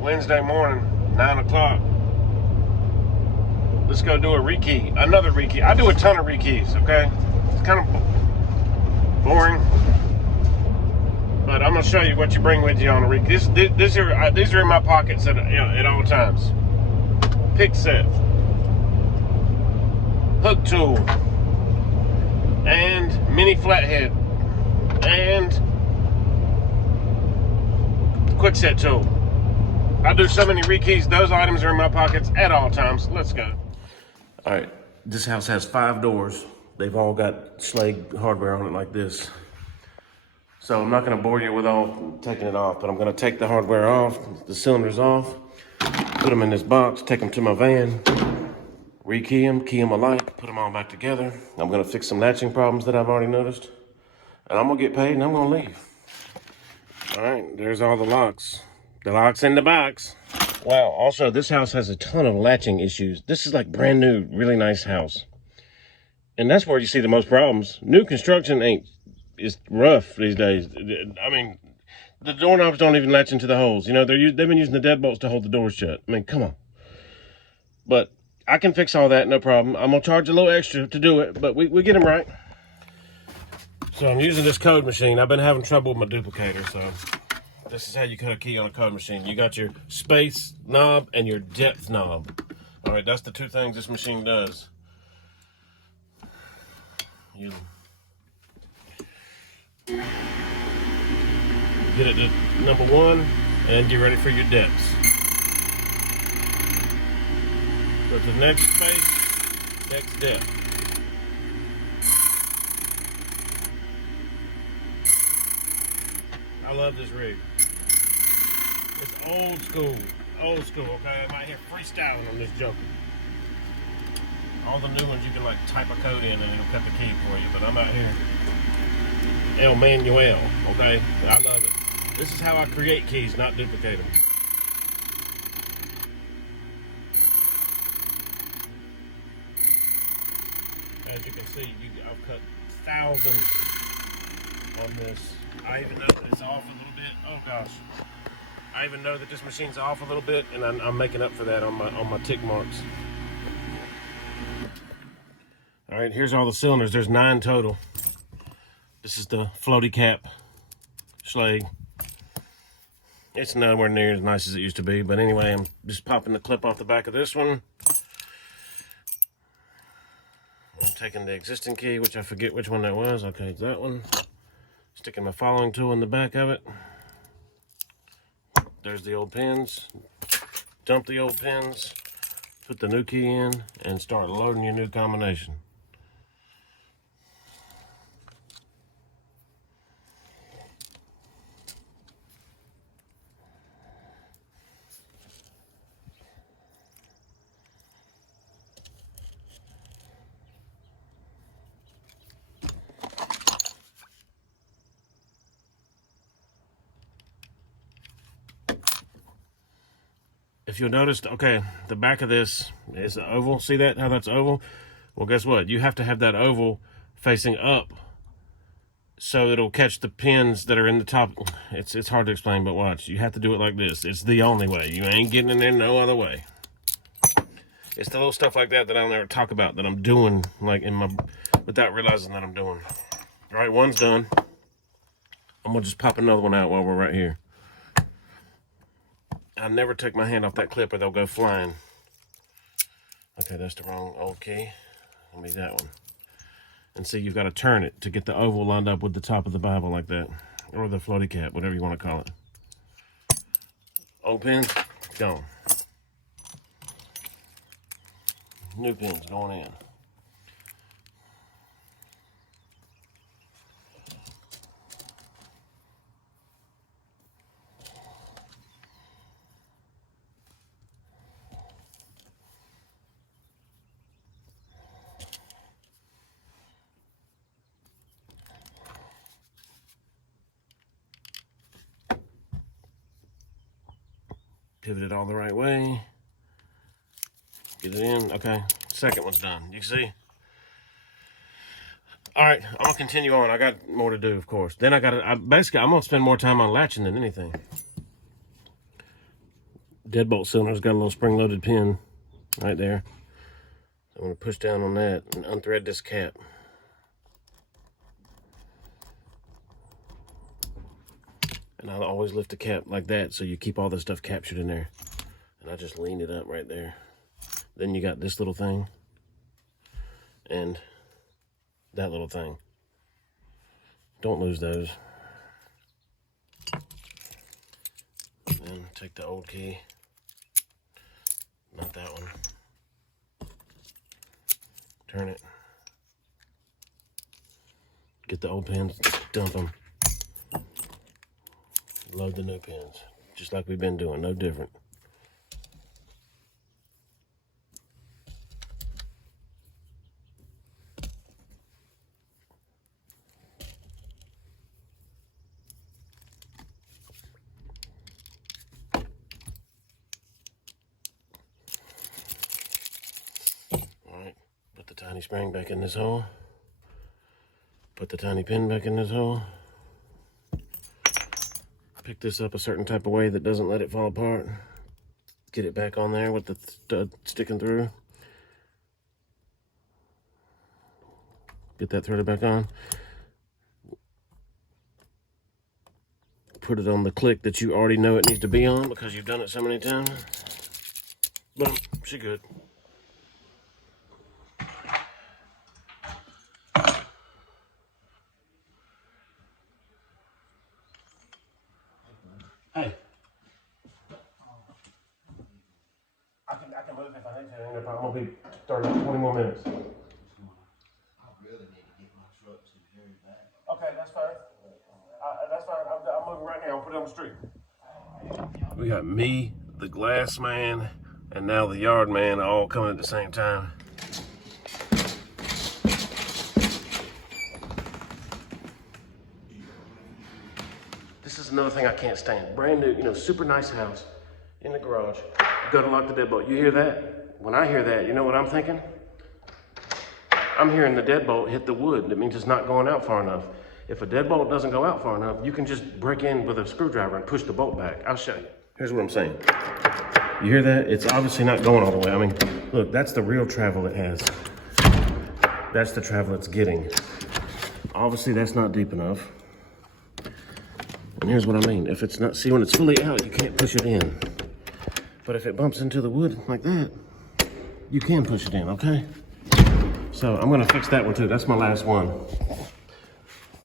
Wednesday morning, 9 o'clock. Let's go do a rekey. Another rekey. I do a ton of rekeys, okay? It's kind of boring. But I'm going to show you what you bring with you on a rekey. These are in my pockets at all times. Pick set. Hook tool. And mini flathead. And quick set tool. I do so many rekeys. Those items are in my pockets at all times. Let's go. All right, this house has 5 doors. They've all got Schlage hardware on it like this. So I'm not gonna bore you with all taking it off, but I'm gonna take the hardware off, the cylinders off, put them in this box, take them to my van, rekey them, key them alike, put them all back together. I'm gonna fix some latching problems that I've already noticed, and I'm gonna get paid and I'm gonna leave. All right, there's all the locks. The lock's in the box. Wow, also this house has a ton of latching issues. This is like brand new, really nice house. And that's where you see the most problems. New construction is rough these days. I mean, the doorknobs don't even latch into the holes. You know, they've been using the deadbolts to hold the doors shut. I mean, come on. But I can fix all that, no problem. I'm gonna charge a little extra to do it, but we get them right. So I'm using this code machine. I've been having trouble with my duplicator, so this is how you cut a key on a code machine. You got your space knob and your depth knob. All right, that's the 2 things this machine does. You get it to number 1 and get ready for your depths. Go to the next space, next depth. I love this rig. It's old school, okay? I'm out here freestyling on this joker. All the new ones you can like type a code in and it'll cut the key for you, but I'm out here El Manuel, okay? I love it. This is how I create keys, not duplicate them. As you can see, I've cut thousands on this. I even know that it's off a little bit. Oh gosh. I even know that this machine's off a little bit, and I'm making up for that on my tick marks. All right, here's all the cylinders. There's 9 total. This is the floaty cap Schlage. It's nowhere near as nice as it used to be, but anyway, I'm just popping the clip off the back of this one. I'm taking the existing key, which I forget which one that was. Okay, it's that one. Sticking my following tool in the back of it. There's the old pins. Dump the old pins, put the new key in, and start loading your new combination. If you'll notice, okay, the back of this is an oval. See that, how that's oval? Well, guess what? You have to have that oval facing up so it'll catch the pins that are in the top. It's hard to explain, but watch. You have to do it like this. It's the only way. You ain't getting in there no other way. It's the little stuff like that I'll never talk about that I'm doing like without realizing that I'm doing. All right, one's done. I'm gonna just pop another one out while we're right here. I never take my hand off that clip or they'll go flying. Okay, that's the wrong old key. Let me that one. And see, you've got to turn it to get the oval lined up with the top of the Bible like that. Or the floaty cap, whatever you want to call it. Old pins, gone. New pins going in. Pivot it all the right way. Get it in. Okay, second one's done. You see? All right, I'm gonna continue on. I got more to do, of course. Then basically, I'm gonna spend more time on latching than anything. deadbolt cylinder's got a little spring-loaded pin right there. I'm going to push down on that and unthread this cap. And I'll always lift the cap like that so you keep all this stuff captured in there. And I just lean it up right there. Then you got this little thing and that little thing. Don't lose those. Then take the old key. Not that one. Turn it. Get the old pins, dump them. Load the new pins. Just like we've been doing, no different. Alright, put the tiny spring back in this hole. Put the tiny pin back in this hole. Pick this up a certain type of way that doesn't let it fall apart. Get it back on there with the stud sticking through. Get that threaded back on. Put it on the click that you already know it needs to be on because you've done it so many times. Boom, she's good. Hey. I can move if I need to, and if I'm gonna be 30, 20 more minutes. I really need to get my truck to the very back. Okay, that's fine. That's fine. I'm moving right now. I'll put it on the street. We got me, the glass man, and now the yard man all coming at the same time. This is another thing I can't stand. Brand new, you know, super nice house in the garage. You go to lock the deadbolt. You hear that? When I hear that, you know what I'm thinking? I'm hearing the deadbolt hit the wood. That means it's not going out far enough. If a deadbolt doesn't go out far enough, you can just break in with a screwdriver and push the bolt back. I'll show you. Here's what I'm saying. You hear that? It's obviously not going all the way. I mean, look, that's the real travel it has. That's the travel it's getting. Obviously, that's not deep enough. And here's what I mean. If it's not, see, when it's fully out, you can't push it in. But if it bumps into the wood like that, you can push it in, okay? So I'm gonna fix that one too. That's my last one.